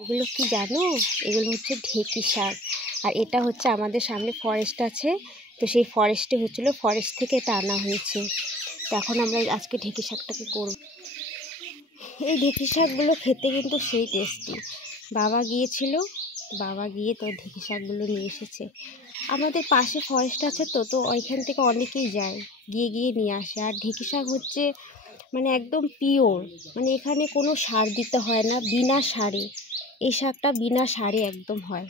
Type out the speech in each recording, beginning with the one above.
এগুলো কি জানো? এগুলো হচ্ছে ঢেঁকি শাক। আর এটা হচ্ছে আমাদের সামনে ফরেস্ট আছে, তো সেই ফরেস্টে হচ্ছিলো, ফরেস্ট থেকে এটা আনা হয়েছে। তো এখন আমরা আজকে ঢেঁকি শাকটাকে করব। এই ঢেঁকি শাকগুলো খেতে কিন্তু সেই টেস্টি। বাবা গিয়েছিল, বাবা গিয়ে তো ঢেঁকি শাকগুলো নিয়ে এসেছে। আমাদের পাশে ফরেস্ট আছে, তো ওইখান থেকে অনেকেই যায়, গিয়ে গিয়ে নিয়ে আসে। আর ঢেঁকি শাক হচ্ছে মানে একদম পিওর, মানে এখানে কোনো সার দিতে হয় না, বিনা সারে এই শাকটা বিনা সারে একদম হয়।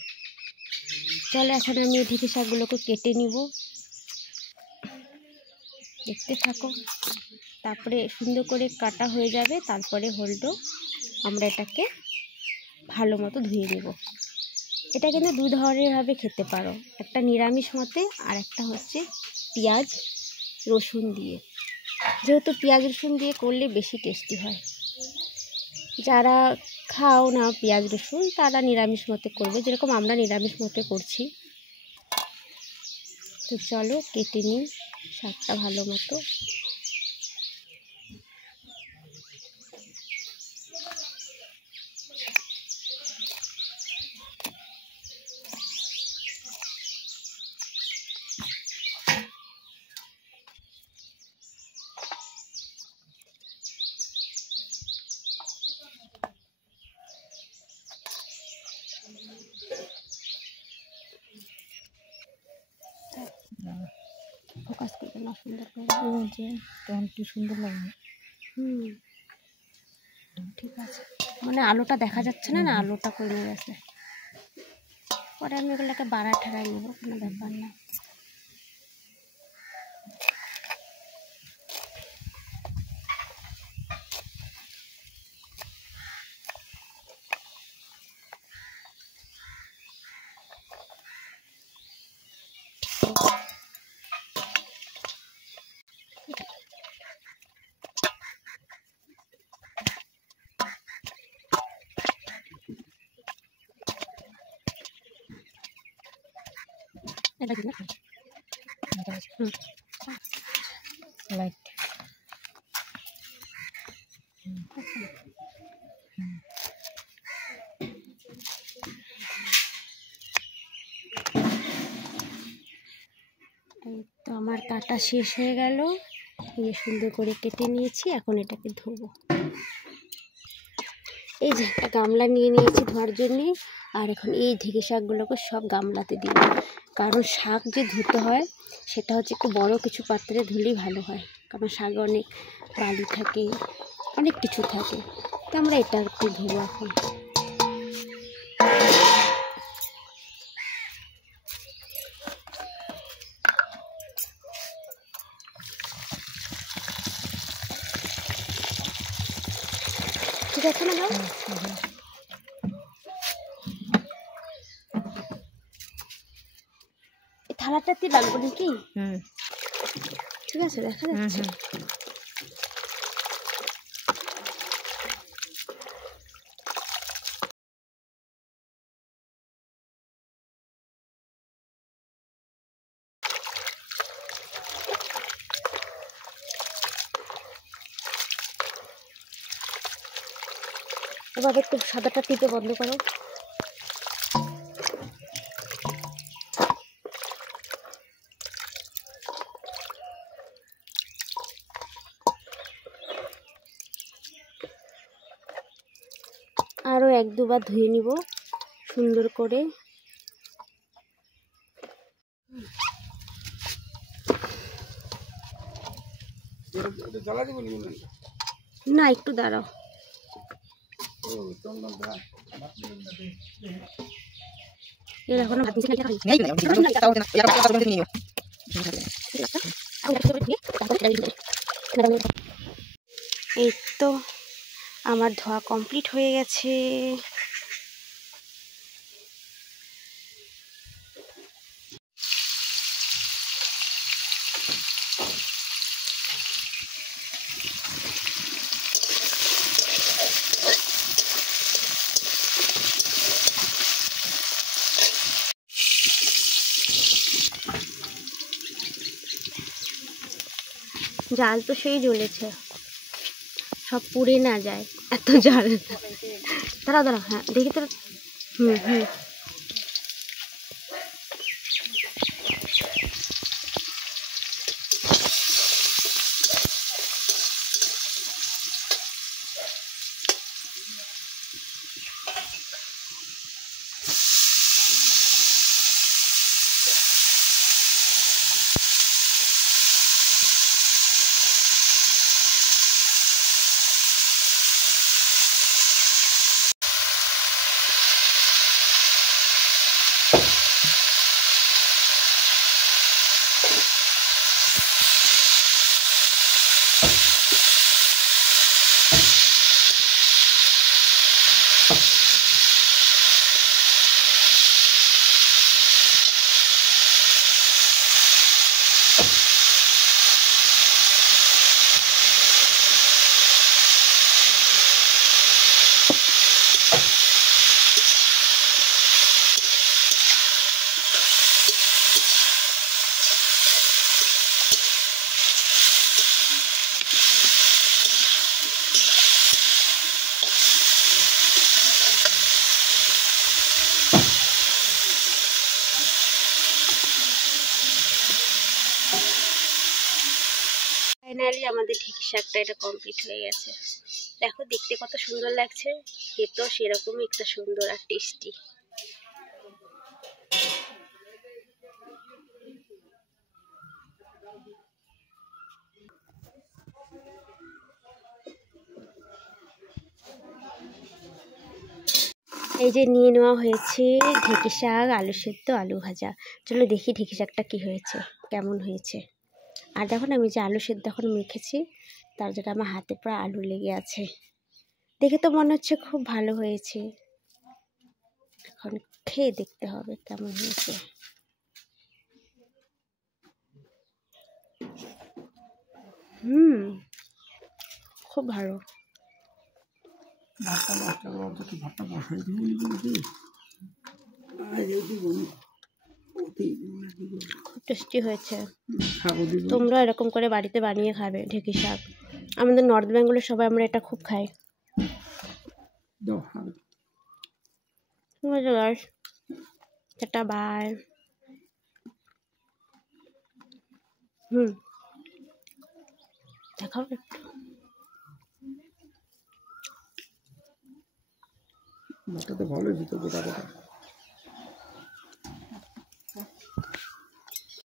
চলো এখন আমি এই ঢেঁকি শাকগুলোকে কেটে নিব, দেখতে থাকো। তারপরে সুন্দর করে কাটা হয়ে যাবে, তারপরে হলটো আমরা এটাকে ভালো মতো ধুয়ে নেব। এটা কিন্তু দু ধরনেরভাবে খেতে পারো, একটা নিরামিষ মতে আর একটা হচ্ছে পেঁয়াজ রসুন দিয়ে। যেহেতু পেঁয়াজ রসুন দিয়ে করলে বেশি টেস্টি হয়। যারা খাও না পেঁয়াজ রসুন তারা নিরামিষ মতে করবে, যেরকম আমরা নিরামিষ মতে করছি। তো চলো কেটে নিই শাকটা ভালো মতো। ফোকাস করবে না, সুন্দর করে টনটি সুন্দর লাগবে। ঠিক আছে, মানে আলোটা দেখা যাচ্ছে না, আলোটা কমে গেছে। পরে আমি এগুলোকে বাড়া ঠেড়াই নেবো, কোনো ব্যাপার না। লাইট এই তো আমার কাটা শেষ হয়ে গেল, এই সুন্দর করে কেটে নিয়েছি। এখন এটাকে ধোবো। এই যে একটা গামলা নিয়ে নিয়েছি ধোয়ার জন্যে। আর এখন এই ঢেঁকি শাকগুলোকে সব গামলাতে দিব, কারণ শাক যে ধুতে হয় সেটা হচ্ছে একটু বড় কিছু পাত্রে ধুলেই ভালো হয়, কারণ শাকে অনেক বালি থাকে, অনেক কিছু থাকে। তো আমরা এটা একটু ধোবো এখন। ঠিক আছে না? এই থালাটাতে রাখবো নাকি? ঠিক আছে, দেখা যাচ্ছে। এবার একটু সাদাটা টিপে বন্ধ করো। আরও এক দুবার ধুয়ে নিব সুন্দর করে। না একটু দাঁড়াও, এই তো আমার ধোয়া কমপ্লিট হয়ে গেছে। জাল তো সেই জ্বলেছে, সব পুড়ে না যায়, এত জল। দাঁড়াও দাঁড়াও, হ্যাঁ দেখি তো। হুম হুম। ফাইনালি আমাদের ঢেঁকি শাকটা এটা কমপ্লিট হয়ে গেছে। দেখো দেখতে কত সুন্দর লাগছে, খেতেও সেরকমই একটা সুন্দর আর টেস্টি। এই যে নিয়ে নেওয়া হয়েছে ঢেঁকি শাক, আলু সেদ্ধ, আলু ভাজা। চলো দেখি ঢেঁকি শাকটা কী হয়েছে, কেমন হয়েছে। আর দেখুন আমি যে আলু সেদ্ধ এখন মেখেছি, তার জন্য আমার হাতে পুরো আলু লেগে আছে। দেখে তো মনে হচ্ছে খুব ভালো হয়েছে, এখন খেয়ে দেখতে হবে কেমন হয়েছে। খুব ভালো। খুব টেস্টি হয়েছে। তোমরা এরকম করে বাড়িতে বানিয়ে খাবে ঢেঁকি শাক। আমাদের নর্থ বেঙ্গলের সবাই আমরা এটা খুব খাই। Tata bye. দেখাও একটু। ভালো দিত গোটা গোটা।